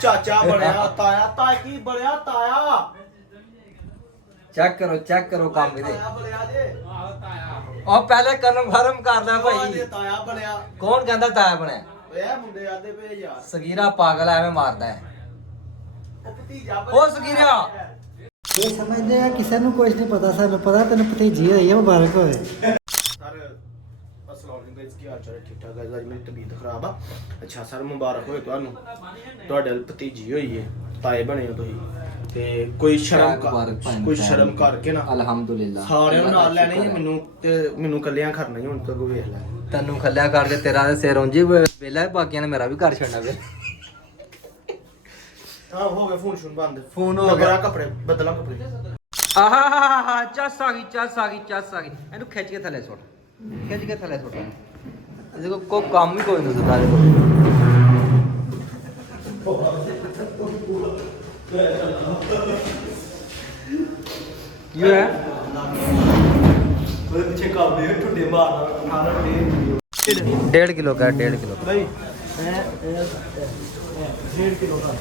ਚਾਚਾ ਬਣਿਆ ਤਾਇਆ ਤਾਇਆ ਕੀ ਬਣਿਆ ਤਾਇਆ ਚੈੱਕ ਕਰੋ ਕੰਮ ਇਹਦੇ ਤਾਇਆ ਬਣਿਆ ਜੇ ਉਹ ਪਹਿਲੇ ਕਨਫਰਮ ਕਰ ਲੈ ਭਾਈ ਤਾਇਆ ਬਣਿਆ ਕੌਣ ਕਹਿੰਦਾ ਤਾਇਆ ਬਣਿਆ ਇਹ ਮੁੰਡੇ ਆਦੇ ਪਏ ਯਾਰ ਸਗੀਰਾ ਪਾਗਲ ਐਵੇਂ ਮਾਰਦਾ ਹੈ ਉਹ ਭਤੀਜਾ ਉਹ ਸਗੀਰਾ ਇਹ ਸਮਝਦੇ ਆ ਕਿਸੇ ਨੂੰ ਕੁਝ ਨਹੀਂ ਪਤਾ ਸਾਨੂੰ ਪਤਾ ਤੈਨੂੰ ਭਤੀਜੀ ਹੋਈ ਆ ਮੁਬਾਰਕ ਹੋਵੇ ਸਰ ਅਸਲਾਮ ਗਾਇਸ ਕੀ ਹਾਲ ਚਾਲ ਹੈ ਠੀਕ ਠਾਕ ਹੈ ਅੱਜ ਮੇਰੀ ਤਬੀਅਤ ਖਰਾਬ ਆ ਅੱਛਾ ਸਰ ਮੁਬਾਰਕ ਹੋਏ ਤੁਹਾਨੂੰ ਤੁਹਾਡੇ ਭਤੀਜੀ ਹੋਈ ਹੈ ਤਾਏ ਬਣੇ ਹੋ ਤੁਸੀਂ ਤੇ ਕੋਈ ਸ਼ਰਮ ਕਰਕੇ ਨਾ ਅਲਹਮਦੁਲਿਲਾ ਸਾਰਿਆਂ ਨੂੰ ਨਾਲ ਲੈਣੇ ਮੈਨੂੰ ਤੇ ਮੈਨੂੰ ਕੱਲਿਆਂ ਖੜਨਾ ਹੀ ਹੁਣ ਤੱਕ ਵੇਖ ਲੈ ਤੈਨੂੰ ਖੱਲਿਆ ਕਰਕੇ ਤੇਰਾ ਤੇ ਸਿਰ ਉਂਝੀ ਵੇਲਾ ਬਾਕੀਆਂ ਨੇ ਮੇਰਾ ਵੀ ਘਰ ਛੱਡਣਾ ਵੇ ਹਾਂ ਹੋ ਗਿਆ ਫੋਨ ਸ਼ੁਨ ਬੰਦ ਫੋਨ ਹੋ ਗਿਆ ਕੱਪੜੇ ਬਦਲਾਂ ਕੱਪੜੇ ਆਹਾ ਚੱਸ ਆ ਗਈ ਇਹਨੂੰ ਖਿੱਚ ਕੇ ਥੱਲੇ ਸੁੱਟ ਇਹਦੇ ਕੋ ਕੰਮ ਹੀ ਕੋਈ ਨਹੀਂ ਹੁੰਦਾ ਕੀ ਹੈ ਉਹਦੇ ਪਿੱਛੇ ਕੰਮ ਦੇ ਠੁੱਡੇ ਮਾਰਨਾ 1.5 ਕਿਲੋ का 1.5 किलो ਭਾਈ 1.5 ਕਿਲੋ ਦਾ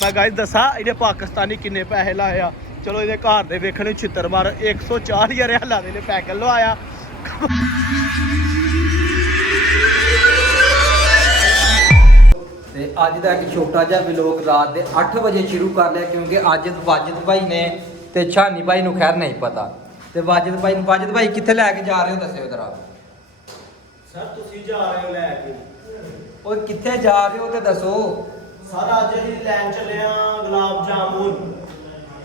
ਮੈਂ ਗਾਇਸ ਦੱਸਾਂ ਇਹਨੇ ਪਾਕਿਸਤਾਨੀ ਕਿੰਨੇ ਪੈਸੇ ਲਾਏ ਆ ਚਲੋ ਇਹਦੇ ਘਰ ਦੇ ਵੇਖਣ ਨੂੰ ਛਿੱਤਰ ਮਾਰ 140 ਰਿਆਲਾਂ ਦੇ ਨੇ ਪੈਕਲ ਲਵਾਇਆ ਤੇ ਅੱਜ ਦਾ ਇੱਕ ਛੋਟਾ ਜਿਹਾ ਵਲੌਗ ਰਾਤ ਦੇ 8 ਵਜੇ ਸ਼ੁਰੂ ਕਰ ਲਿਆ ਕਿਉਂਕਿ ਅੱਜ ਵਾਜਿਦ ਭਾਈ ਨੇ ਤੇ ਛਾਨੀ ਭਾਈ ਨੂੰ ਖੈਰ ਨਹੀਂ ਪਤਾ ਤੇ ਵਾਜਿਦ ਭਾਈ ਕਿੱਥੇ ਲੈ ਕੇ ਜਾ ਰਹੇ ਹੋ ਦੱਸਿਓ ਜਰਾ ਸਰ ਤੁਸੀਂ ਜਾ ਰਹੇ ਹੋ ਲੈ ਕੇ ਓਏ ਕਿੱਥੇ ਜਾ ਰਹੇ ਹੋ ਤੇ ਦੱਸੋ ਸਰ ਅੱਜ ਅਸੀਂ ਲੈਣ ਚੱਲੇ ਆ ਗੁਲਾਬ ਜਾਮੁਨ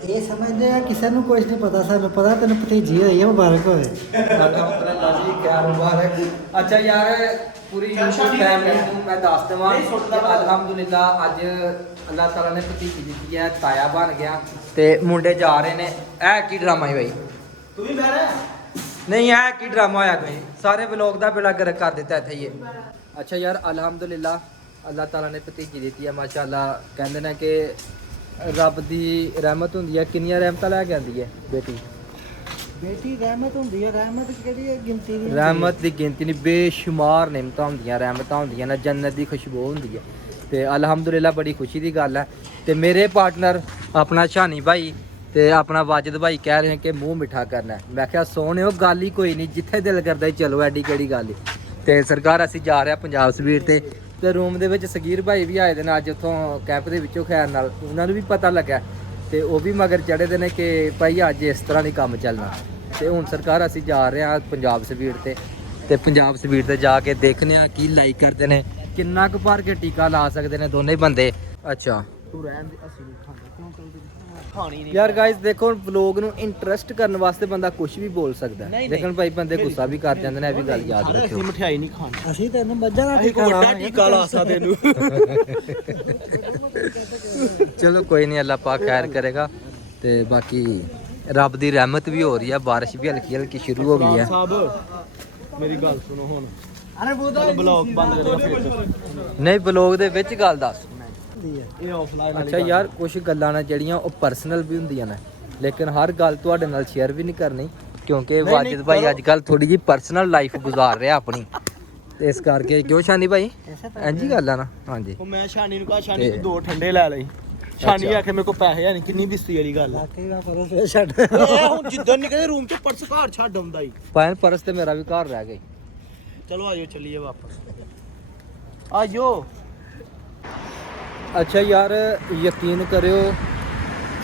ਇਹ ਸਮਝਦੇ ਆ ਕਿਸੇ ਨੂੰ ਕੁਝ ਨਹੀਂ ਪਤਾ ਸਾਨੂੰ ਪਤਾ ਤੈਨੂੰ ਭਤੀਜੀ ਹੋਈ ਆ ਮੁਬਾਰਕ ਹੋਵੇ ਅਲਹਮਦੁਲਿਲਾ ਜੀ ਖੈਰ ਮੁਬਾਰਕ ਅੱਛਾ ਯਾਰ ਪੂਰੀ YouTube ਫੈਮਿਲੀ ਨੂੰ ਮੈਂ ਦੱਸ ਦੇਵਾਂ ਕਿ ਅਲਹਮਦੁਲਿਲਾ ਅੱਜ ਅੱਲਾਹ ਤਾਲਾ ਨੇ ਭਤੀਜੀ ਦਿੱਤੀ ਹੈ ਤਾਇਆ ਬਣ ਗਿਆ ਤੇ ਮੁੰਡੇ ਜਾ ਰਹੇ ਨੇ ਇਹ ਕੀ ਡਰਾਮਾ ਹੈ ਬਾਈ ਤੂੰ ਵੀ ਬਹਿਣਾ ਨਹੀਂ ਇਹ ਕੀ ਡਰਾਮਾ ਹੋਇਆ ਕੋਈ ਸਾਰੇ ਵਲੌਗ ਦਾ ਬੇੜਾ ਗਰਕ ਕਰ ਦਿੱਤਾ ਇੱਥੇ ਹੀ ਅੱਛਾ ਯਾਰ ਅਲਹਮਦੁਲਿਲਾ ਅੱਲਾਹ ਤਾਲਾ ਨੇ ਭਤੀਜੀ ਦਿੱਤੀ ਹੈ ਮਾਸ਼ਾਅੱਲਾ ਕਹਿੰਦੇ ਨੇ ਕਿ ਰੱਬ ਦੀ ਰਹਿਮਤ ਹੁੰਦੀ ਹੈ ਕਿੰਨੀਆਂ ਰਹਿਮਤਾਂ ਲੈ ਕੇ ਆਉਂਦੀ ਹੈ ਬੇਟੀ ਰਹਿਮਤ ਹੁੰਦੀ ਹੈ ਰਹਿਮਤ ਕਿਹੜੀ ਹੈ ਗਿਣਤੀ ਦੀ ਰਹਿਮਤ ਦੀ ਗਿਣਤੀ ਨਹੀਂ ਬੇਸ਼ੁਮਾਰ ਨਿਮਤਾਂ ਹੁੰਦੀਆਂ ਰਹਿਮਤਾਂ ਹੁੰਦੀਆਂ ਨੇ ਜੰਨਤ ਦੀ ਖੁਸ਼ਬੂ ਹੁੰਦੀ ਹੈ ਤੇ ਅਲਹਮਦੁਲਿਲਾ ਬੜੀ ਖੁਸ਼ੀ ਦੀ ਗੱਲ ਹੈ ਤੇ ਮੇਰੇ ਪਾਰਟਨਰ ਆਪਣਾ ਸ਼ਾਨੀ ਭਾਈ ਤੇ ਆਪਣਾ ਵਾਜਿਦ ਭਾਈ ਕਹਿ ਰਹੇ ਕਿ ਮੂੰਹ ਮਿੱਠਾ ਕਰਨਾ ਮੈਂ ਕਿਹਾ ਸੋਹਣਿਓ ਗੱਲ ਹੀ ਕੋਈ ਨਹੀਂ ਜਿੱਥੇ ਦਿਲ ਕਰਦਾ ਚਲੋ ਐਡੀ ਕਿਹੜੀ ਗੱਲ ਤੇ ਸਰਕਾਰ ਅਸੀਂ ਜਾ ਰਹੇ ਆ ਪੰਜਾਬ ਸਵੀਰ ਤੇ ਰੂਮ ਦੇ ਵਿੱਚ ਸਗੀਰ ਭਾਈ ਵੀ ਆਏ ਦੇ ਨੇ ਅੱਜ ਉੱਥੋਂ ਕੈਂਪ ਦੇ ਵਿੱਚੋਂ ਖੈਰ ਨਾਲ ਉਹਨਾਂ ਨੂੰ ਵੀ ਪਤਾ ਲੱਗਾ ਤੇ ਉਹ ਵੀ ਮਗਰ ਚੜੇ ਦੇ ਨੇ ਕਿ ਭਾਈ ਅੱਜ ਇਸ ਤਰ੍ਹਾਂ ਨਹੀਂ ਕੰਮ ਚੱਲਣਾ ਤੇ ਹੁਣ ਸਰਕਾਰ ਅਸੀਂ ਜਾ ਰਹੇ ਆ ਪੰਜਾਬ ਸਵੀਰ ਤੇ ਪੰਜਾਬ ਸਵੀਰ ਤੇ ਜਾ ਕੇ ਦੇਖਨੇ ਆ ਕੀ ਲਾਈਕ ਕਰਦੇ ਨੇ ਕਿੰਨਾ ਕੁ ਭਰ ਕੇ ਟੀਕਾ ਲਾ ਸਕਦੇ ਨੇ ਦੋਨੇ ਬੰਦੇ ਅੱਛਾ ਤੂੰ ਰਹਿਣ ਦੇ ਅਸੀਂ ਖਾਂਦੇ ਕਿਉਂ ਖਾਣੀ ਨਹੀਂ ਯਾਰ ਗਾਇਸ ਦੇਖੋ ਵਲੌਗ ਨੂੰ ਇੰਟਰਸਟ ਕਰਨ ਵਾਸਤੇ ਬੰਦਾ ਕੁਝ ਵੀ ਬੋਲ ਸਕਦਾ ਲੇਕਿਨ ਭਾਈ ਬੰਦੇ ਗੁੱਸਾ ਵੀ ਕਰ ਜਾਂਦੇ ਨੇ ਇਹ ਵੀ ਗੱਲ ਯਾਦ ਰੱਖਿਓ ਅਸੀਂ ਮਠਿਆਈ ਨਹੀਂ ਖਾਣੀ ਅਸੀਂ ਤੈਨੂੰ ਮੱਝਾਂ ਦਾ ਅਸੀਂ ਕੋ ਵੱਡਾ ਟੀਕਾ ਲਾ ਸਕਦੇ ਨੂੰ ਚਲੋ ਕੋਈ ਨਹੀਂ ਅੱਲਾਹ ਪਾਕ ਖੈਰ ਕਰੇਗਾ ਤੇ ਬਾਕੀ ਰੱਬ ਦੀ ਰਹਿਮਤ ਵੀ ਹੋ ਰਹੀ ਹੈ ਬਾਰਿਸ਼ ਵੀ ਹਲਕੀ ਹਲਕੀ ਸ਼ੁਰੂ ਹੋ ਗਈ ਹੈ ਸਾਹਿਬ ਮੇਰੀ ਗੱਲ ਸੁਣੋ ਹੁਣ ਅਰੇ ਬਲੌਗ ਬੰਦ ਕਰੇਗਾ ਨਹੀਂ ਵਲੌਗ ਦੇ ਵਿੱਚ ਗੱਲ ਦੱਸ ਇਹ ਆਫਲਾਈਨ ਅੱਛਾ ਯਾਰ ਕੁਝ ਗੱਲਾਂ ਨੇ ਜਿਹੜੀਆਂ ਉਹ ਪਰਸਨਲ ਵੀ ਹੁੰਦੀਆਂ ਨੇ ਲੇਕਿਨ ਹਰ ਗੱਲ ਤੁਹਾਡੇ ਨਾਲ ਸ਼ੇਅਰ ਵੀ ਨਹੀਂ ਕਰਨੀ ਕਿਉਂਕਿ ਵਾਜਿਦ ਭਾਈ ਅੱਜ ਕੱਲ ਥੋੜੀ ਜਿਹੀ ਪਰਸਨਲ ਲਾਈਫ ਗੁਜ਼ਾਰ ਰਿਹਾ ਆਪਣੀ ਤੇ ਇਸ ਕਰਕੇ ਕਿਉਂ ਸ਼ਾਨੀ ਭਾਈ ਇੰਜੀ ਗੱਲ ਆ ਨਾ ਹਾਂਜੀ ਉਹ ਮੈਂ ਸ਼ਾਨੀ ਨੂੰ ਕਹਾ ਸ਼ਾਨੀ ਤੂੰ 2 ਠੰਡੇ ਲੈ ਲਈ ਸ਼ਾਨੀ ਆਖੇ ਮੇਰੇ ਕੋਲ ਪੈਸੇ ਨਹੀਂ ਕਿੰਨੀ ਬਿਸਤੀ ਵਾਲੀ ਗੱਲ ਬਾਕੀ ਦਾ ਪਰਸ ਛੱਡ ਇਹ ਹੁਣ ਜਿੱਦਣ ਨਿਕਲੇ ਰੂਮ ਚ ਪਰਸ ਘਰ ਛੱਡ ਆਉਂਦਾ ਹੀ ਪਾਇਨ ਪਰਸ ਤੇ ਮੇਰਾ ਵੀ ਘਰ ਰਹਿ ਗਈ ਚਲੋ ਆਜੋ ਚੱਲੀਏ ਵਾਪਸ ਆਜੋ ਅੱਛਾ ਯਾਰ ਯਕੀਨ ਕਰਿਓ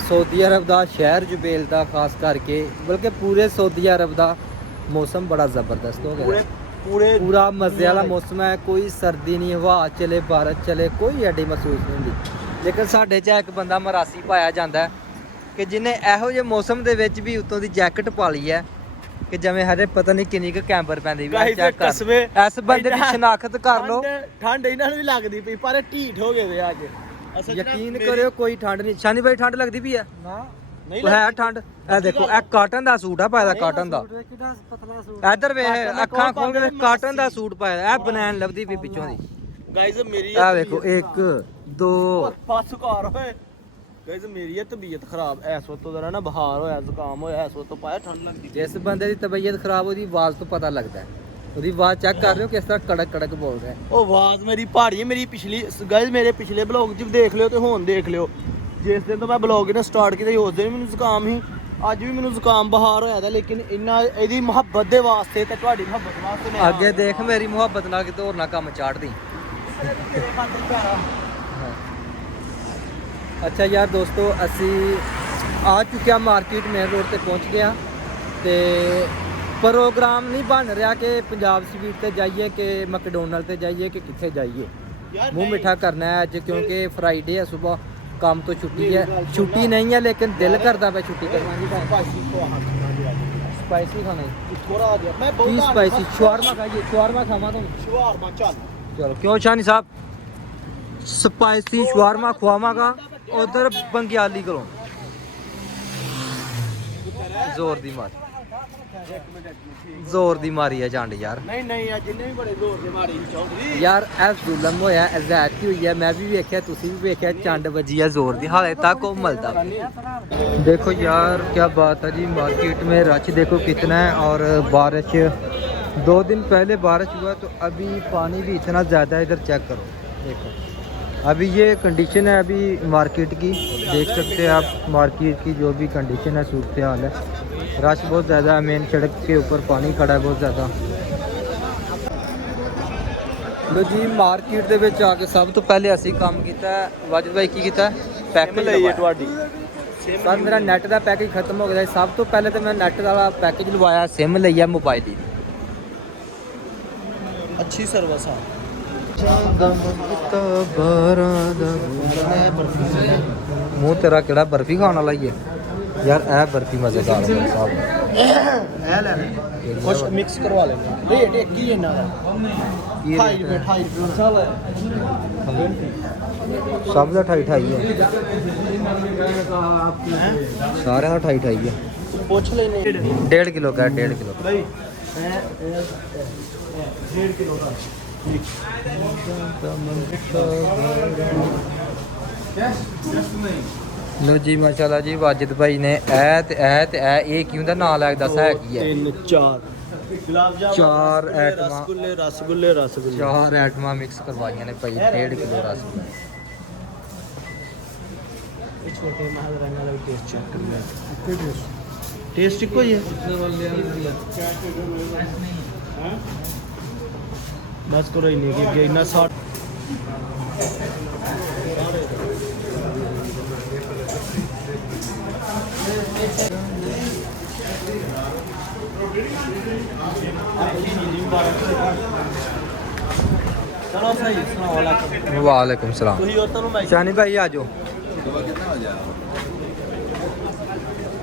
ਸਾਊਦੀ ਅਰਬ ਦਾ ਸ਼ਹਿਰ ਜੁਬੇਲ ਦਾ ਖਾਸ ਕਰਕੇ ਬਲਕਿ ਪੂਰੇ ਸਾਊਦੀ ਅਰਬ ਦਾ ਮੌਸਮ ਬੜਾ ਜ਼ਬਰਦਸਤ ਹੋ ਗਿਆ ਪੂਰਾ ਮਜ਼ੇ ਵਾਲਾ ਮੌਸਮ ਹੈ ਕੋਈ ਸਰਦੀ ਨਹੀਂ ਹਵਾ ਚਲੇ ਬਾਰਿਸ਼ ਚਲੇ ਕੋਈ ਐਡੀ ਮਹਿਸੂਸ ਨਹੀਂ ਹੁੰਦੀ ਲੇਕਿਨ ਸਾਡੇ 'ਚ ਇੱਕ ਬੰਦਾ ਮਰਾਸੀ ਪਾਇਆ ਜਾਂਦਾ ਕਿ ਜਿਹਨੇ ਇਹੋ ਜਿਹੇ ਮੌਸਮ ਦੇ ਵਿੱਚ ਵੀ ਉੱਤੋਂ ਦੀ ਜੈਕਟ ਪਾ ਲਈ ਹੈ ਕਿ ਜਿਵੇਂ ਹਰੇ ਪਤਾ ਨਹੀਂ ਕਿੰਨੀ ਕੁ ਕੈਂਪਰ ਪੈਂਦੀ ਵੀ ਚੈੱਕ ਕਰ ਇਸ ਬੰਦੇ ਦੀ ਸ਼ਨਾਖਤ ਕਰ ਲਓ ਠੰਡ ਇਹਨਾਂ ਨੂੰ ਵੀ ਲੱਗਦੀ ਪਈ ਪਰ ਇਹ ਢੀਠ ਹੋ ਗਏ ਦੇ ਅੱਜ ਯਕੀਨ ਕਰਿਓ ਕੋਈ ਠੰਡ ਨਹੀਂ ਸ਼ਾਨੀ ਭਾਈ ਠੰਡ ਲੱਗਦੀ ਪਈ ਆ ਨਾ ਨਹੀਂ ਹੈ ਠੰਡ ਇਹ ਦੇਖੋ ਇਹ ਕਾਟਨ ਦਾ ਸੂਟ ਆ ਪਾਇਆ ਕਾਟਨ ਦਾ ਕਿਹੜਾ ਪਤਲਾ ਸੂਟ ਇੱਧਰ ਵੇਖ ਅੱਖਾਂ ਖੋਲ ਕੇ ਕਾਟਨ ਦਾ ਸੂਟ ਪਾਇਆ ਇਹ ਬਨੈਣ ਲੱਭਦੀ ਪਈ ਪਿੱਛੋਂ ਦੀ ਗਾਇਜ਼ ਮੇਰੀ ਇਹ ਵੇਖੋ 1 2 ਪਾਸਕਾਰ ਹੋਏ ਗਾਇਜ਼ ਮੇਰੀ ਇਹ ਤਬੀਅਤ ਖਰਾਬ ਐਸ ਵਕਤ ਦਾ ਨਾ ਬੁਖਾਰ ਹੋਇਆ ਜ਼ੁਕਾਮ ਹੋਇਆ ਐਸ ਵਕਤ ਪਾਇਆ ਠੰਡ ਲੱਗਦੀ ਜਿਸ ਬੰਦੇ ਦੀ ਤਬੀਅਤ ਖਰਾਬ ਉਹਦੀ ਆਵਾਜ਼ ਤੋਂ ਪਤਾ ਲੱਗਦਾ ਉਹਦੀ ਆਵਾਜ਼ ਚੈੱਕ ਕਰ ਰਹੇ ਹੋ ਕਿਸ ਤਰ੍ਹਾਂ ਕੜਕ ਕੜਕ ਬੋਲ ਰਿਹਾ ਹੈ। ਉਹ ਆਵਾਜ਼ ਮੇਰੀ ਪਹਾੜੀ ਹੈ, ਮੇਰੀ ਪਿਛਲੀ ਗਾਇਜ਼ ਮੇਰੇ ਪਿਛਲੇ ਬਲੌਗ 'ਚ ਦੇਖ ਲਿਓ ਤੇ ਹੁਣ ਦੇਖ ਲਿਓ। ਜਿਸ ਦਿਨ ਤੋਂ ਮੈਂ ਬਲੌਗ ਇਹਨੇ ਸਟਾਰਟ ਕੀਤਾ ਉਸ ਦਿਨ ਮੈਨੂੰ ਜ਼ੁਕਾਮ ਸੀ, ਅੱਜ ਵੀ ਮੈਨੂੰ ਜ਼ੁਕਾਮ ਬੁਖਾਰ ਹੋਇਆ ਦਾ, ਲੇਕਿਨ ਇੰਨਾ ਇਹਦੀ ਮੁਹੱਬਤ ਦੇ ਵਾਸਤੇ ਤੇ ਤੁਹਾਡੀ ਮੁਹੱਬਤ ਵਾਸਤੇ ਮੈਂ ਅੱਗੇ ਦੇਖ ਮੇਰੀ ਮੁਹੱਬਤ ਨਾਲ ਕਿਤੇ ਹੋਰ ਨਾ ਕੰਮ ਚਾੜਦੀ। ਅੱਛਾ ਯਾਰ ਦੋਸਤੋ, ਅਸੀਂ ਆ ਚੁੱਕਿਆ ਮਾਰਕੀਟ ਮੇਨ ਰੋਡ ਤੇ ਪਹੁੰਚ ਗਏ ਹਾਂ ਤੇ ਪ੍ਰੋਗਰਾਮ ਨਹੀਂ ਬਣ ਰਿਹਾ ਕਿ ਪੰਜਾਬ ਸਵੀਟ ਤੇ ਜਾਈਏ ਕਿ ਮੈਕਡੋਨਲਡ ਤੇ ਜਾਈਏ ਕਿ ਕਿੱਥੇ ਜਾਈਏ। ਮੂੰਹ ਮਿੱਠਾ ਕਰਨਾ ਹੈ ਅੱਜ ਕਿਉਂਕਿ ਫਰਾਈਡੇ ਹੈ, ਸਵੇਰ ਕੰਮ ਤੋਂ ਛੁੱਟੀ ਹੈ। ਛੁੱਟੀ ਨਹੀਂ ਹੈ ਲੇਕਿਨ ਦਿਲ ਕਰਦਾ ਪਿਆ ਛੁੱਟੀ ਕਰਨਾ ਦੀ। ਸਪਾਈਸੀ ਖਾਣਾ ਹੈ ਥੋੜਾ ਜਿਹਾ ਮੈਂ ਕੀ ਬਹੁਤ ਸਪਾਈਸੀ? ਸ਼ਵਾਰਮਾ ਖਾਈਏ, ਸ਼ਵਾਰਮਾ ਖਾਵਾਂ ਤੁਮ? ਸ਼ਵਾਰਮਾ ਚੱਲ ਚलो क्यों शानी साहब, स्पाइसी शवारमा खुआवागा उधर बंगियाली करो। जोर दी मारी है चंड यार। नहीं नहीं यार जिन्ने भी बड़े जोर से मारी चौधरी यार ਇਹ ਜ਼ੁਲਮ ਹੋਇਆ, ਅਜ਼ਾਇਤੀ ਹੋਈ ਹੈ। ਮੈਂ ਵੀ ਵੇਖਿਆ, ਤੁਸੀਂ ਵੀ ਵੇਖਿਆ, ਚੰਡ ਵੱਜੀ ਹੈ ਜ਼ੋਰ ਦੀ, ਹਾਲੇ तक वो मलता। देखो यार क्या बात है जी, मार्केट में रश देखो कितना है। और बारिश 2 दिन पहले बारिश हुआ तो अभी पानी भी इतना ज़्यादा है। इधर चेक करो, देखो अभी ये कंडीशन है अभी मार्केट की, देख सकते हैं आप मार्केट की जो भी कंडीशन है, सूरत हाल है। रश बहुत ज़्यादा है, मेन सड़क के ऊपर पानी खड़ा है बहुत ज़्यादा। लो जी मार्केट ਦੇ ਵਿੱਚ ਆ ਕੇ ਸਭ ਤੋਂ ਪਹਿਲੇ ਅਸੀਂ ਕੰਮ ਕੀਤਾ, ਵਾਜਿਦ ਭਾਈ ਕੀ ਕੀਤਾ? ਪੈਕਿੰਗ ਲਈ ਹੈ ਤੁਹਾਡੀ। ਸਰ ਮੇਰਾ ਨੈਟ ਦਾ ਪੈਕੇਜ ਖਤਮ ਹੋ ਗਿਆ। ਸਭ ਤੋਂ ਪਹਿਲੇ ਤਾਂ ਮੈਂ ਨੈਟ ਵਾਲਾ ਪੈਕੇਜ ਲਵਾਇਆ, ਸਿਮ ਲਈ ਹੈ ਮੋਬਾਈਲ ਦੀ। ਅੱਛੀ ਸਰਵਿਸ ਆ। ਮੂੰਹ ਤੇਰਾ ਕਿਹੜਾ ਬਰਫੀ ਖਾਣ ਵਾਲਾ ਹੀ ਹੈ ਯਾਰ? ਇਹ ਬਰਫੀ ਮਜ਼ੇਦਾਰ ਹੈ ਸਾਹਿਬ। ਇਹ ਲੈ ਲੈ ਕੁਝ ਮਿਕਸ ਕਰਵਾ ਲੈਣਾ। ਰੇਟ ਇੱਕ ਹੀ ਇਹਨਾਂ ਦਾ 28 ਰੁਪਏ 28 ਰੁਪਏ ਸਭ ਦਾ 28 ਹੈ, ਸਾਰਿਆਂ ਦਾ 28 ਹੈ। ਪੁੱਛ ਲੈਨੇ 1.5 ਕਿਲੋ का 1.5 किलो ਭਾਈ 1.5 ਕਿਲੋ ਦਾ ਲੋ ਜੀ ਮਾਸ਼ਾਅੱਲਾ ਜੀ, ਵਾਜਿਦ ਭਾਈ ਨੇ ਇਹ ਕਿਉਂ ਦਾ ਨਾਂ ਲੈ ਦੱਸ ਹੈ ਕੀ ਹੈ? 3 4 ਗੁਲਾਬ ਜਾਮੁਨ 4 ਐਟਮਾਂ, ਰਸਗੁੱਲੇ ਰਸਗੁੱਲੇ ਰਸਗੁੱਲੇ 4 ਐਟਮਾਂ ਮਿਕਸ ਕਰਵਾਈਆਂ ਨੇ ਭਾਈ। 1.5 ਕਿਲੋ ਰਸਗੁੱਲਾ। ਇਹ ਛੋਟੇ ਮਹਾਰਾਣਾ ਦਾ ਟੇਸਟ ਚੈੱਕ ਕਰ ਲੈ। ਟੇਸਟ ਇੱਕੋ ਹੀ ਹੈ। ਬਸ ਕਰੋ ਹੀ ਨਹੀਂ ਕਿ ਇੰਨਾ ਸਾਟ ਚਲੋ ਸਹੀ। ਅਸਲਾਮ ਵਾਲੇਕੁਮ। ਵਾਲੇਕੁਮ ਸਲਾਮ। ਤੁਸੀਂ ਉਹ ਤੁਹਾਨੂੰ ਮੈਂ ਸ਼ਾਨੀ ਭਾਈ ਆ ਜਾਓ।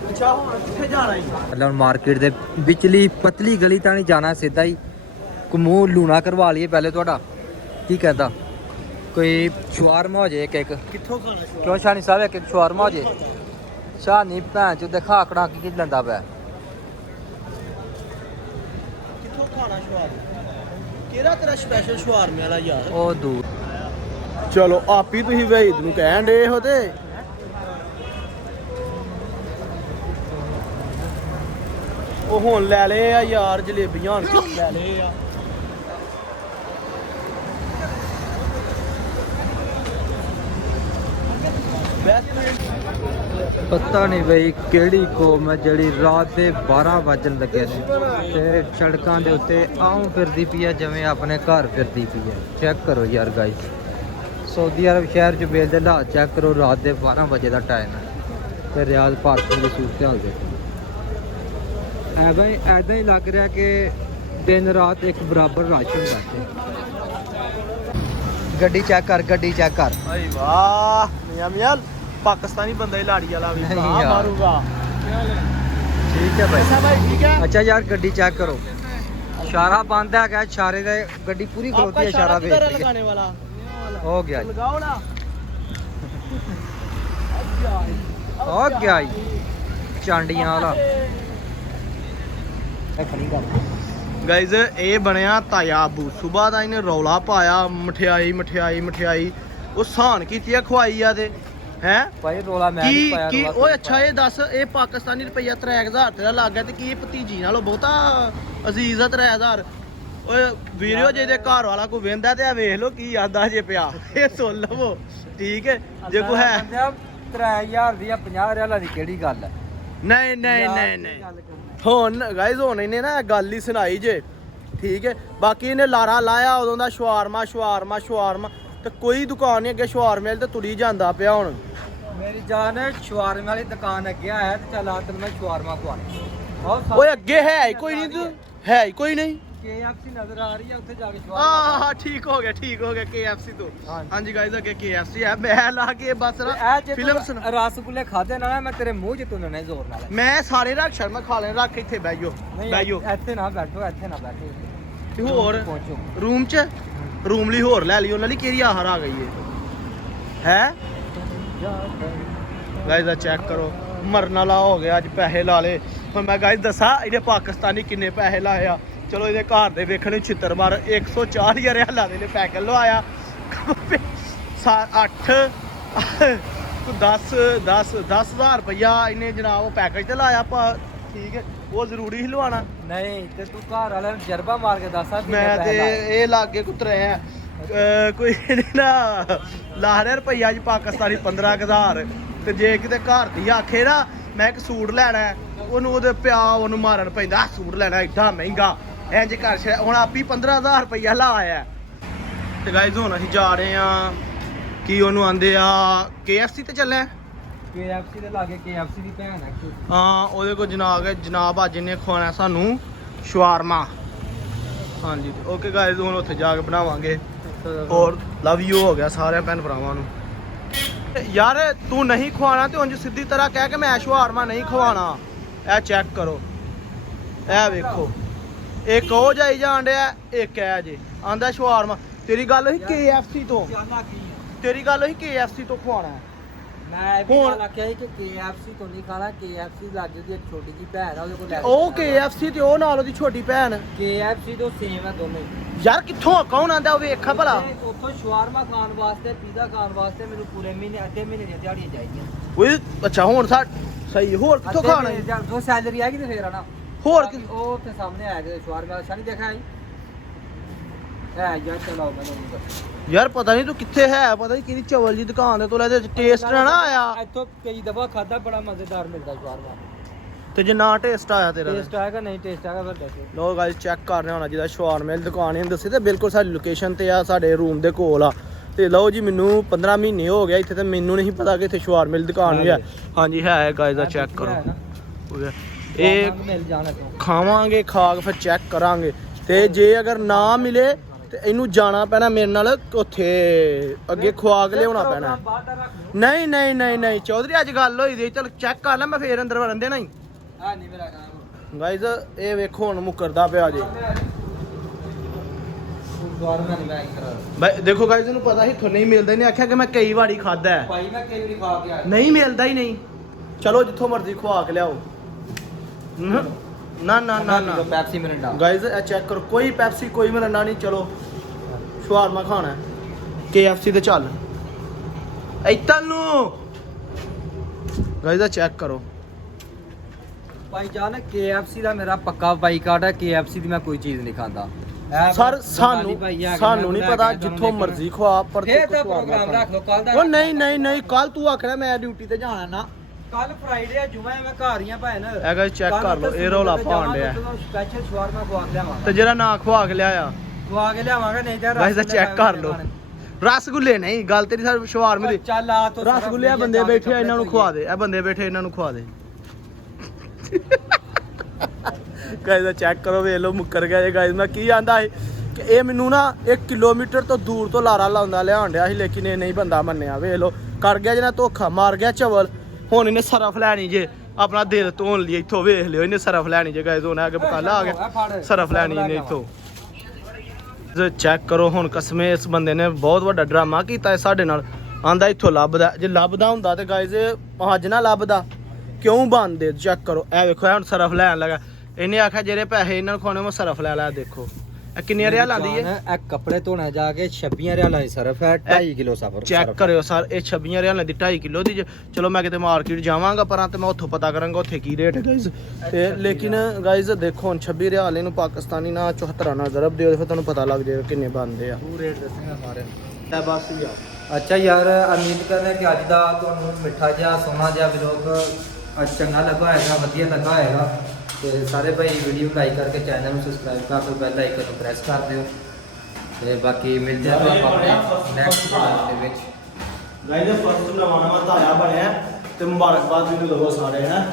ਅੱਛਾ ਹੁਣ ਕਿੱਥੇ ਜਾਣਾ ਹੈ? मतलब मार्केट ਦੇ ਵਿਚਲੀ ਪਤਲੀ ਗਲੀ ਤਾਂ ਨਹੀਂ ਜਾਣਾ, ਸਿੱਧਾ ਹੀ ਮੂੰਹ ਲੂਣਾ ਕਰਵਾ ਲਈਏ ਪਹਿਲੇ। ਤੁਹਾਡਾ ਕੀ ਕਹਿੰਦਾ? ਕੋਈ ਸ਼ਵਾਰਮਾ ਹੋ ਜਾਏ ਇੱਕ ਕਿੱਥੋਂ ਖਾਣਾ ਸ਼ੁਰੂ? ਕਿਉਂ ਸ਼ਾਨੀ ਸਾਹਿਬ ਇੱਕ ਸ਼ਵਾਰਮਾ ਹੋ ਜਾਏ? ਸ਼ਾਨੀ ਭੈਣ ਚੋਂ ਦੇਖਾ ਆਕੜਾ ਕੀ ਲੰਦਾ ਪਿਆ। ਕਿੱਥੋਂ ਖਾਣਾ ਸ਼ਵਾਰ? ਕਿਹੜਾ ਤੇਰਾ ਸਪੈਸ਼ਲ ਸ਼ਵਾਰਮੇ ਵਾਲਾ ਯਾਰ? ਉਹ ਦੂਰ। ਚਲੋ ਆਪ ਹੀ ਤੁਸੀਂ ਵਹੀਦ ਨੂੰ ਕਹਿਣ ਦੇ ਹੋ ਤੇ ਉਹ ਹੁਣ ਲੈ ਲਏ ਆ ਯਾਰ ਜਲੇਬੀਆਂ, ਹੁਣ ਲੈ ਲਏ ਆ। ਪਤਾ ਨਹੀਂ ਬਈ ਕਿਹੜੀ ਕੌਮ ਹੈ ਜਿਹੜੀ ਰਾਤ ਦੇ 12 ਵਜਣ ਲੱਗੇ ਨੇ ਤੇ ਸੜਕਾਂ ਦੇ ਉੱਤੇ ਆਉਂ ਫਿਰਦੀ ਪਈ ਹੈ ਜਿਵੇਂ ਆਪਣੇ ਘਰ ਫਿਰਦੀ ਪਈ ਹੈ। ਚੈੱਕ ਕਰੋ ਯਾਰ ਗਾਇਸ, ਸਾਊਦੀ ਅਰਬ ਸ਼ਹਿਰ ਜੁਬੇਲ ਦੇ ਹਾਲਾਤ ਚੈੱਕ ਕਰੋ। ਰਾਤ ਦੇ 12 ਵਜੇ ਦਾ ਟਾਈਮ ਹੈ ਤੇ ਰਿਆਦ ਪਾਰਕਿੰਗ ਦੀ ਸੂਰਤ ਹਾਲ ਦੇਖੋ। ਐਦਾਂ ਹੀ ਲੱਗ ਰਿਹਾ ਕਿ ਦਿਨ ਰਾਤ ਇੱਕ ਬਰਾਬਰ ਰਸ਼ ਹੁੰਦਾ ਇੱਥੇ। ਗੱਡੀ ਚੈੱਕ ਕਰ, ਗੱਡੀ ਚੈੱਕ ਕਰ। ਆਈ ਵਾਹ ਮੀਆਂ ਮੀਆਂ ਪਾਕਿਸਤਾਨੀ ਬੰਦਾ ਹੀ ਲਾੜੀ ਵਾਲਾ ਵੀ ਨਹੀਂ ਆ ਯਾਰ। ਮਾਰੂਗਾ। ਠੀਕ ਹੈ ਭਾਈ। ਐਸਾ ਭਾਈ ਠੀਕ ਹੈ। ਅੱਛਾ ਯਾਰ ਗੱਡੀ ਚੈੱਕ ਕਰੋ, ਇਸ਼ਾਰਾ ਬੰਦ ਹੈਗਾ, ਇਸ਼ਾਰੇ ਦੇ ਗੱਡੀ ਪੂਰੀ ਖਲੋਤੀ ਹੈ, ਇਸ਼ਾਰਾ ਵੇਖ ਕਿਧਰ ਕੇ ਲਗਾਣੇ ਵਾਲਾ ਹੋ ਗਿਆ ਜੀ, ਲਗਾਓ ਨਾ। ਹੋ ਗਿਆ ਜੀ ਚਾਂਡੀਆਂ ਵਾਲਾ। ਗਾਇਜ਼ ਇਹ ਬਣਿਆ ਤਾਇਆ ਆਬੂ। ਸੁਬਾਹ ਦਾ ਇਹਨੇ ਰੌਲਾ ਪਾਇਆ, ਮਠਿਆਈ ਮਠਿਆਈ ਮਠਿਆਈ। ਉਹ ਸਾਨ ਕੀਤੀ ਆ, ਖਵਾਈ ਆ ਤੇ ਹੈ ਭਾਈ ਰੋਲਾ ਮੈਂ ਕੀ ਨਹੀਂ ਪਾਇਆ। ਕੀ ਰੌਲਾ ਓਏ ਅੱਛਾ ਇਹ ਦੱਸ, ਇਹ ਪਾਕਿਸਤਾਨੀ ਰੁਪਈਆ 3000 ਤੇਰਾ ਲੱਗ ਗਿਆ ਤੇ ਕੀ ਇਹ ਭਤੀਜੀ ਨਾਲੋਂ ਬਹੁਤਾ ਅਜ਼ੀਜ਼ ਆ 3000? ਓਏ ਵੀਡੀਓ ਜੇ ਘਰ ਵਾਲਾ ਕੋਈ ਵੇਂਦਾ ਤੇ ਆ ਵੇਖ ਲਓ ਕੀ ਆਂਦਾ ਜੇ ਪਿਆ ਇਹ ਸੁਣ ਲਵੋ ਠੀਕ ਹੈ ਜੇ ਕੋਈ ਹੈ 3000 ਦੀ 50 ਰਿਆਲਾਂ ਦੀ ਕਿਹੜੀ ਗੱਲ ਹੈ ਨਹੀਂ ਨਹੀਂ ਨਹੀਂ ਨਹੀਂ ਹੁਣ ਗਾਇਜ਼ ਹੁਣ ਇਹਨੇ ਨਾ ਗੱਲ ਹੀ ਸੁਣਾਈ ਜੇ ਠੀਕ ਹੈ ਬਾਕੀ ਇਹਨੇ ਲਾਰਾ ਲਾਇਆ ਉਦੋਂ ਦਾ ਸ਼ਵਾਰਮਾ ਤੇ ਕੋਈ ਦੁਕਾਨ ਨਹੀਂ ਅੱਗੇ ਸ਼ਵਾਰਮੇ ਤੇ ਤੁਰੀ ਜਾਂਦਾ ਪਿਆ ਹੁਣ ਮੇਰੀ ਜਾਨ ਸ਼ਵਾਰਮੇ ਵਾਲੀ ਦੁਕਾਨ ਅੱਗੇ ਆਇਆ ਤੇ ਚੱਲ ਆ ਤੈਨੂੰ ਮੈਂ ਸ਼ਵਾਰਮਾ ਖਵਾਉਣਾ ਓਏ ਅੱਗੇ ਹੈ ਹੀ ਕੋਈ ਨਹੀਂ ਤੂੰ ਹੈ ਹੀ ਕੋਈ ਨਹੀਂ KFC ਨਜ਼ਰ ਆ ਰਹੀ ਹੈ ਉੱਥੇ ਜਾ ਕੇ ਸ਼ਵਾਰਮਾ ਆਹ ਠੀਕ ਹੋ ਗਿਆ KFC ਤੋਂ ਹਾਂਜੀ ਗਾਇਜ਼ ਅੱਗੇ KFC ਹੈ ਮੈਂ ਲਾ ਕੇ ਬਸ ਫਿਲਮ ਸੁਣਾ ਰਸਗੁੱਲੇ ਖਾਦੇ ਨਾ ਮੈਂ ਤੇਰੇ ਮੂੰਹ 'ਚ ਤੁੰਨੇ ਜ਼ੋਰ ਨਾਲ ਮੈਂ ਸਾਰੇ ਰੱਖ ਸ਼ਰਮਾ ਖਾ ਲੈਣ ਰੱਖ ਇੱਥੇ ਬਹਿ ਜਾਓ ਇੱਥੇ ਨਾ ਬੈਠੋ ਤੇ ਹੋਰ ਪਹੁੰਚੋ ਰੂਮ 'ਚ ਰੂਮ ਲਈ ਹੋਰ ਲੈ ਲਈ ਉਹਨਾਂ ਲਈ ਕਿਹੜੀ ਆਹਰ ਆ ਗਈ ਹੈ ਗਾਇਜ਼ ਦਾ ਚੈੱਕ ਕਰੋ ਮਰਨ ਵਾਲਾ ਹੋ ਗਿਆ ਅੱਜ ਪੈਸੇ ਲਾ ਲੇ ਹੁਣ ਮੈਂ ਗਾਇਜ਼ ਦੱਸਾਂ ਇਹਨੇ ਪਾਕਿਸਤਾਨੀ ਕਿੰਨੇ ਪੈਸੇ ਲਾਏ ਆ ਚਲੋ ਇਹਦੇ ਘਰ ਦੇ ਵੇਖਣ ਨੂੰ ਛਿੱਤਰ ਮਾਰ 140 ਰਿਆਲਾਂ ਦੇ ਨੇ ਪੈਕਲ ਲਵਾਇਆ 10,000 ਰੁਪਇਆ ਇਹਨੇ ਜਨਾਬ ਉਹ ਪੈਕੇਜ ਤੇ ਲਾਇਆ ਠੀਕ ਹੈ ਉਹ ਜ਼ਰੂਰੀ ਹੀ ਲਵਾਉਣਾ ਨਹੀਂ ਤੇ ਤੂੰ ਘਰ ਵਾਲਿਆਂ ਨੂੰ ਜਰਬਾ ਮਾਰ ਕੇ ਦੱਸ ਮੈਂ ਤੇ ਇਹ ਲਾਗੇ ਕੁੱਤਰੇ ਆ ਕੋਈ ਨਾ ਲਾ ਰਿਹਾ ਰੁਪਈਆ ਜੀ ਪਾਕਿਸਤਾਨੀ 15,000 ਤੇ ਜੇ ਕਿਤੇ ਘਰ ਦੀ ਆਖੇ ਨਾ ਮੈਂ ਇੱਕ ਸੂਟ ਲੈਣਾ ਉਹਨੂੰ ਉਹਦੇ ਪਿਆ ਉਹਨੂੰ ਮਾਰਨ ਪੈਂਦਾ ਸੂਟ ਲੈਣਾ ਏਡਾ ਮਹਿੰਗਾ ਇੰਜ ਕਰ ਹੁਣ ਆਪੀ 15,000 ਰੁਪਈਆ ਲਾ ਆਇਆ ਤੇ ਗਾਇਜ਼ ਹੁਣ ਅਸੀਂ ਜਾ ਰਹੇ ਆ ਕੀ ਉਹਨੂੰ ਆਂਦੇ ਆ KFC ਤੇ ਚੱਲੇ KFC ਦੇ ਲਾਗੇ KFC ਦੀ ਭੈਣ ਹੈ ਹਾਂ ਉਹਦੇ ਕੋਲ ਜਨਾਬ ਅੱਜ ਨੇ ਖਵਾਉਣਾ ਸਾਨੂੰ ਸ਼ਵਾਰਮਾ ਹਾਂਜੀ ਓਕੇ ਗਾਇਜ਼ ਹੁਣ ਉੱਥੇ ਜਾ ਕੇ ਬਣਾਵਾਂਗੇ ਔਰ ਲਵ ਯੂ ਹੋ ਗਿਆ ਸਾਰਿਆਂ ਭੈਣ ਭਰਾਵਾਂ ਨੂੰ ਯਾਰ ਤੂੰ ਨਹੀਂ ਖਵਾਣਾ ਤੇ ਉਂਝ ਸਿੱਧੀ ਤਰ੍ਹਾਂ ਕਹਿ ਕੇ ਮੈਂ ਸ਼ਵਾਰਮਾ ਨਹੀਂ ਖਵਾਣਾ ਇਹ ਚੈੱਕ ਕਰੋ ਇਹ ਵੇਖੋ ਇੱਕ ਉਹ ਜਾਈ ਜਾਣ ਡਿਆ ਇੱਕ ਇਹ ਜੇ ਆਂਦਾ ਸ਼ਵਾਰਮਾ ਤੇਰੀ ਗੱਲ ਹੋਈ KFC ਤੋਂ KFC ਤੋਂ ਖਵਾਣਾ ਮੈਂ ਵੀ ਗੱਲ ਆਖਿਆ ਸੀ ਕਿ KFC ਤੋਂ ਨਹੀਂ ਖਾਣਾ KFC ਲਾਗੇ ਦੀ ਇੱਕ ਛੋਟੀ ਜਿਹੀ ਭੈਣ ਆ ਉਹਦੇ ਕੋਲ ਲੈ ਉਹ KFC ਤੇ ਉਹ ਨਾਲ ਉਹਦੀ ਛੋਟੀ ਭੈਣ KFC ਤੋਂ ਸੇਮ ਹੈ ਦੋਨੇ ਯਾਰ ਕਿੱਥੋਂ ਕੌਣ ਆਂਦਾ ਉਹ ਵੇਖਾ ਭਲਾ ਉੱਥੋਂ ਸ਼ਵਾਰਮਾ ਖਾਣ ਵਾਸਤੇ ਪੀਜ਼ਾ ਖਾਣ ਵਾਸਤੇ ਮੈਨੂੰ ਪੂਰੇ ਮਹੀਨੇ ਅੱਧੇ ਮਹੀਨੇ ਦੀਆਂ ਦਿਹਾੜੀਆਂ ਚਾਹੀਦੀਆਂ ਓਏ ਅੱਛਾ ਹੁਣ ਸਹੀ ਹੋਰ ਕਿੱਥੋਂ ਖਾਣਾ ਜਦੋਂ ਸੈਲਰੀ ਆਏਗੀ ਤੇ ਫੇਰ ਆਣਾ ਹੋਰ ਉਹ ਉੱਥੇ ਸਾਹਮਣੇ ਆਇਆ ਕਿ ਸ਼ਵਾਰਮਾ ਸ਼ਾਨੀ ਦੇਖਿਆ ਹੈ ਯਾਰ ਚਲਾਓ ਮੈਂ ਯਾਰ ਪਤਾ ਨਹੀਂ ਤੂੰ ਕਿੱਥੇ ਹੈ ਪਤਾ ਨਹੀਂ ਕਿਹਦੀ ਚਵਲ ਦੀ ਦੁਕਾਨ ਤੇ ਤੋਂ ਲੈ ਟੇਸਟ ਨਾ ਆਇਆ ਇੱਥੋਂ ਕਈ ਦਫਾ ਖਾਦਾ ਬੜਾ ਮਜ਼ੇਦਾਰ ਮਿਲਦਾ ਸ਼ਵਾਰਮਾ ਤੇ ਜੇ ਨਾ ਟੇਸਟ ਆਇਆ ਤੇਰਾ ਟੇਸਟ ਆਏਗਾ ਨਹੀਂ ਟੇਸਟ ਆਏਗਾ ਫਿਰ ਦੱਸੋ ਲੋ ਗਾਇਸ ਚੈੱਕ ਕਰ ਰਹੇ ਹੋਣਾ ਜਿਹਦਾ ਸ਼ਵਾਰਮੇ ਦੀ ਦੁਕਾਨ ਇਹਨੇ ਦੱਸੀ ਤੇ ਬਿਲਕੁਲ ਸਾਡੀ ਲੋਕੇਸ਼ਨ ਤੇ ਆ ਸਾਡੇ ਰੂਮ ਦੇ ਕੋਲ ਆ ਤੇ ਲਓ ਜੀ ਮੈਨੂੰ 15 ਮਹੀਨੇ ਹੋ ਗਿਆ ਇੱਥੇ ਤੇ ਮੈਨੂੰ ਨਹੀਂ ਪਤਾ ਕਿ ਇੱਥੇ ਸ਼ਵਾਰਮੇ ਦੀ ਦੁਕਾਨ ਵੀ ਹੈ ਹਾਂਜੀ ਹੈ ਗਾਇਸ ਦਾ ਚੈੱਕ ਕਰੋ ਇਹ ਮਿਲ ਜਾਣਾ ਖਾਵਾਂਗੇ ਖਾ ਕੇ ਫਿਰ ਚੈੱਕ ਕਰਾਂਗੇ ਤੇ ਜੇ ਅਗਰ ਨਾ ਮਿਲੇ ਤੇ ਇਹਨੂੰ ਜਾਣਾ ਪੈਣਾ ਮੇਰੇ ਨਾਲ ਉੱਥੇ ਅੱਗੇ ਖਵਾ ਕੇ ਲਿਆਉਣਾ ਪੈਣਾ ਨਹੀਂ ਚੌਧਰੀ ਅੱਜ ਗੱਲ ਹੋਈ ਦੀ ਚਲ ਚੈੱਕ ਕਰ ਲੈ ਮੈਂ ਫੇਰ ਅੰਦਰ ਵੜਨ ਦੇਣਾ ਹੀ ਹਾਂ ਨਹੀਂ ਮੇਰਾ ਕੰਮ ਗਾਇਜ਼ ਇਹ ਵੇਖੋ ਹੁਣ ਮੁਕਰਦਾ ਪਿਆ ਜੇ ਬਈ ਦੇਖੋ ਗਾਇਜ਼ ਇਹਨੂੰ ਪਤਾ ਸੀ ਤੁਹਾਨੂੰ ਨਹੀਂ ਮਿਲਦਾ ਇਹਨੇ ਆਖਿਆ ਕਿ ਮੈਂ ਕਈ ਵਾਰੀ ਖਾਦਾ ਹੈ ਭਾਈ ਮੈਂ ਕਈ ਵਾਰੀ ਖਾ ਕੇ ਆਇਆ ਨਹੀਂ ਮਿਲਦਾ ਹੀ ਨਹੀਂ ਚਲੋ ਜਿੱਥੋਂ ਮਰਜ਼ੀ ਖਵਾ ਕੇ ਲਿਆਓ ਨਾ ਪੈਪਸੀ ਮਿਰਿੰਡਾ ਗਾਇਜ਼ ਇਹ ਚੈੱਕ ਕਰੋ ਕੋਈ ਪੈਪਸੀ ਕੋਈ ਮਿਰਿੰਡਾ ਨਹੀਂ ਚਲੋ ਸ਼ਵਾਰਮਾ ਖਾਣਾ KFC ਤੇ ਚੱਲ ਇੱਧਰ ਨੂੰ ਗਾਇਜ਼ ਇਹ ਚੈੱਕ ਕਰੋ ਭਾਈ ਜਾਨ KFC ਦਾ ਮੇਰਾ ਪੱਕਾ ਬਾਈਕਾਟ ਹੈ KFC ਦੀ ਮੈਂ ਕੋਈ ਚੀਜ਼ ਨਹੀਂ ਖਾਂਦਾ ਸਰ ਸਾਨੂੰ ਨਹੀਂ ਪਤਾ ਜਿੱਥੋਂ ਮਰਜ਼ੀ ਖਵਾ ਪਰ ਫੇਰ ਤਾਂ ਪ੍ਰੋਗਰਾਮ ਰੱਖ ਲਓ ਕੱਲ ਦਾ ਉਹ ਨਹੀਂ ਕੱਲ ਤੂੰ ਆਖਣਾ ਮੈਂ ਡਿਊਟੀ ਤੇ ਜਾਣਾ ਨਾ ਕੱਲ ਫਰਾਈਡੇ ਆ ਜੁਮਾ ਮੈਂ ਘਰ ਹੀ ਆ ਭੈਣ ਇਹ ਗਾਇਸ ਚੈੱਕ ਕਰ ਲਓ ਇਹ ਰੌਲਾ ਪਾਉਣ ਡਿਆ ਸਪੈਸ਼ਲ ਸ਼ਵਾਰਮਾ ਖਵਾ ਕੇ ਲਿਆਵਾਂਗਾ ਤੇ ਜਿਹੜਾ ਨਾ ਖਵਾ ਕੇ ਲਿਆਇਆ ਖਵਾ ਕੇ ਲਿਆਵਾਂਗਾ ਨਹੀਂ ਤਾਂ ਗਾਇਸ ਚੈੱਕ ਕਰ ਲਓ ਰਸਗੁੱਲੇ ਨਹੀਂ ਗੱਲ ਤੇਰੀ ਸਰ ਸ਼ਵਾਰਮੇ ਦੀ ਚੱਲ ਆ ਤੋ ਰਸਗੁੱਲੇ ਆ ਬੰਦੇ ਬੈਠੇ ਇਹਨਾਂ ਨੂੰ ਖਵਾ ਦੇ ਇਹ ਬੰਦੇ ਬੈਠੇ ਇਹਨਾਂ ਨੂੰ ਖਵਾ ਦੇ ਗਾਇਸ ਚੈੱਕ ਕਰੋ ਵੇਖ ਲਓ ਮੁੱਕਰ ਗਿਆ ਜੇ ਗਾਇਸ ਮੈਂ ਕੀ ਆਂਦਾ ਸੀ ਕਿ ਇਹ ਮੈਨੂੰ ਨਾ 1 ਕਿਲੋਮੀਟਰ ਤੋਂ ਦੂਰ ਤੋਂ ਲਾਰਾ ਲਾਉਂਦਾ ਲਿਆਉਣ ਡਿਆ ਸੀ ਲੇਕਿਨ ਇਹ ਨਹੀਂ ਬੰਦਾ ਮੰਨਿਆ ਵੇਖ ਲਓ ਕਰ ਗਿਆ ਜਿਹਨਾਂ ਧੋਖਾ ਮਾਰ ਗਿਆ ਚਵਲ ਹੁਣ ਇਹਨੇ ਸਰਫ ਲੈਣੀ ਜੇ ਆਪਣਾ ਦਿਲ ਧੋਣ ਲਈ ਇੱਥੋਂ ਵੇਖ ਲਿਓ ਇਹਨੇ ਸਰਫ ਲੈਣੀ ਜੇ ਗਾਇਸ ਹੁਣ ਅੱਗੇ ਬਕਾਲਾ ਆ ਗਿਆ ਸਰਫ ਲੈਣੀ ਇਹਨੇ ਇੱਥੋਂ ਚੈੱਕ ਕਰੋ ਹੁਣ ਕਸਮੇ ਇਸ ਬੰਦੇ ਨੇ ਬਹੁਤ ਵੱਡਾ ਡਰਾਮਾ ਕੀਤਾ ਹੈ ਸਾਡੇ ਨਾਲ ਆਂਦਾ ਇੱਥੋਂ ਲੱਭਦਾ ਜੇ ਲੱਭਦਾ ਹੁੰਦਾ ਤੇ ਗਾਇਸ ਅੱਜ ਨਾ ਲੱਭਦਾ ਕਿਉਂ ਬੰਦੇ ਚੈੱਕ ਕਰੋ ਇਹ ਵੇਖੋ ਹੁਣ ਸਰਫ ਲੈਣ ਲੱਗਾ ਇਹਨੇ ਆਖਿਆ ਜਿਹੜੇ ਪੈਸੇ ਇਹਨਾਂ ਨੂੰ ਖਾਣੇ ਮੈਂ ਸਰਫ ਲੈ ਲਿਆ ਦੇਖੋ ਇਹ ਕਿੰਨੇ ਰਿਆਲਾਂ ਦੀ ਹੈ? ਇਹ ਕੱਪੜੇ ਧੋਣਾ ਜਾ ਕੇ 26 ਰਿਆਲਾਂ ਦੀ ਸਰਫ ਹੈ 2.5 ਕਿਲੋ ਸਫਰ ਚੈੱਕ ਕਰਿਓ ਸਰ, ਇਹ 26 ਰਿਆਲਾਂ ਦੀ 2.5 ਕਿਲੋ ਦੀ ਚਲੋ ਮੈਂ ਕਿਤੇ ਮਾਰਕੀਟ ਜਾਵਾਂਗਾ ਪਰ ਤੇ ਮੈਂ ਉੱਥੋਂ ਪਤਾ ਕਰਾਂਗਾ ਉੱਥੇ ਕੀ ਰੇਟ ਹੈ ਗਾਇਜ਼। ਤੇ ਲੇਕਿਨ ਗਾਇਜ਼ ਦੇਖੋ ਹੁਣ 26 ਰਿਆਲ ਇਹਨੂੰ ਪਾਕਿਸਤਾਨੀ ਨਾਲ 74 ਨਾਲ ਜ਼ਰਬ ਦਿਓ ਫਿਰ ਤੁਹਾਨੂੰ ਪਤਾ ਲੱਗ ਜਾਏਗਾ ਕਿੰਨੇ ਬਣਦੇ ਆ। ਤੂੰ ਰੇਟ ਦੱਸੇਗਾ ਸਾਰੇ ਤੇ ਬਸ ਵੀ ਆ। ਅੱਛਾ ਯਾਰ, ਉਮੀਦ ਕਰਦਾ ਕਿ ਅੱਜ ਦਾ ਤੁਹਾਨੂੰ ਮਿੱਠਾ ਜਿਹਾ ਸੋਹਣਾ ਜਿਹਾ ਵਲੌਗ ਅੱਜ ਚੰਗਾ ਲੱਗਾ ਹੋਏਗਾ, ਵਧੀਆ ਲੱਗਾ ਹੋਏਗਾ। ਤੇ ਸਾਰੇ ਭਾਈ ਵੀਡੀਓ ਲਾਈਕ ਕਰਕੇ ਚੈਨਲ ਨੂੰ ਸਬਸਕ੍ਰਾਈਬ ਕਰ ਦਿਓ, ਬੈਲ ਆਈਕਨ ਨੂੰ ਪ੍ਰੈਸ ਕਰ ਦਿਓ ਤੇ ਬਾਕੀ ਮਿਲਦੇ ਹਾਂ ਆਪਾਂ ਆਪਣੇ ਨੈਕਸਟ ਵਲੌਗ ਦੇ ਵਿੱਚ। ਗਾਇਜ਼ ਫਸਟ ਨਵਾਂ ਧਾਇਆ ਬਣਿਆ ਤੇ ਮੁਬਾਰਕਬਾਦ ਵੀ ਦਿਓ ਸਾਰੇ ਹੈ।